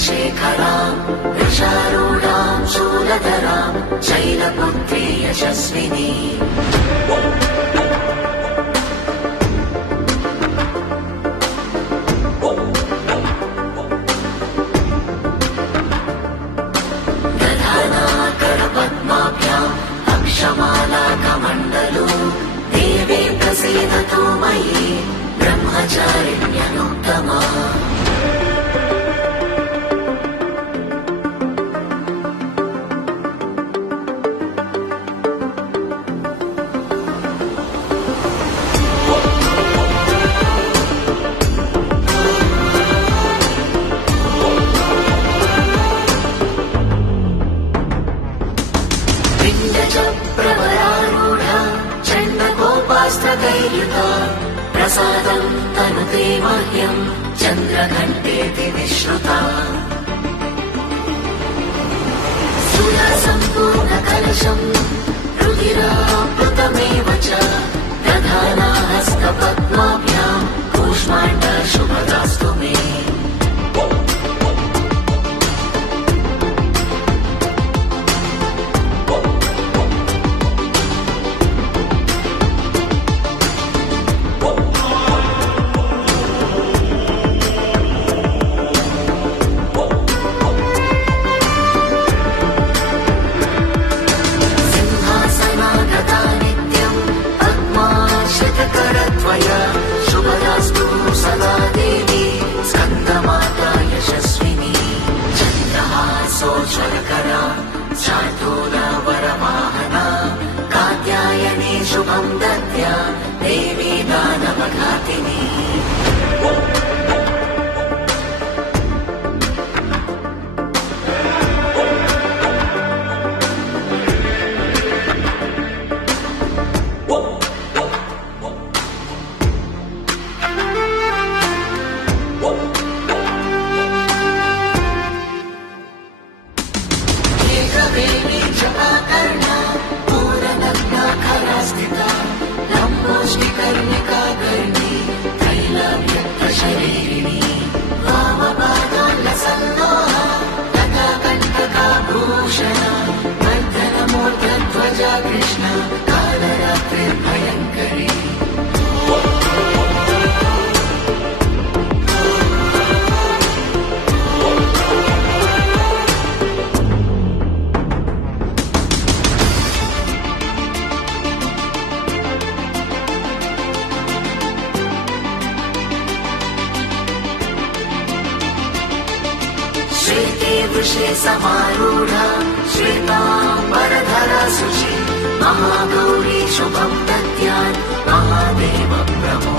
शेखरां वृषारूढां शूलधरां शैलपुत्री यशस्विनी दधानाकरपद्माभ्याम् अक्षमालाकमण्डलो देवी प्रसीदतु मयि ब्रह्मचारिण्यनुत्तमा प्रवरारूढा चण्डकोपास्त्रकैर्युता प्रसादं तनुते मह्यं चन्द्रघण्टेति विश्रुता सुरसम्पूर्णकलशं रुधिराप्लुतमेव च दधाना हस्तपद्माभ्यां कूष्माण्डशुभदास्तु मे शुभदास्तु सदा देवी स्कन्दमाता यशस्विनी चन्द्रहासोज्ज्वलकरा शार्दूलवरवाहना कात्यायनी शुभं दद्या देवी दानवघातिनी देवी जपाकर्णा पूर्णनग्नाखरा स्थिता लम्बोष्टिकर्णिका कर्णी तैलव्यक्तशरीरिणी वामपादोल्लसन्दोहा तथा कण्टकाभूषणा वर्धनमूर्धध्वजा कृष्णा कालरात्रिर्भयङ्करी श्वेते वृषे समारूढा श्वेताम्बरधरा शुचि महागौरी शुभं दद्यात् महादेव प्रभो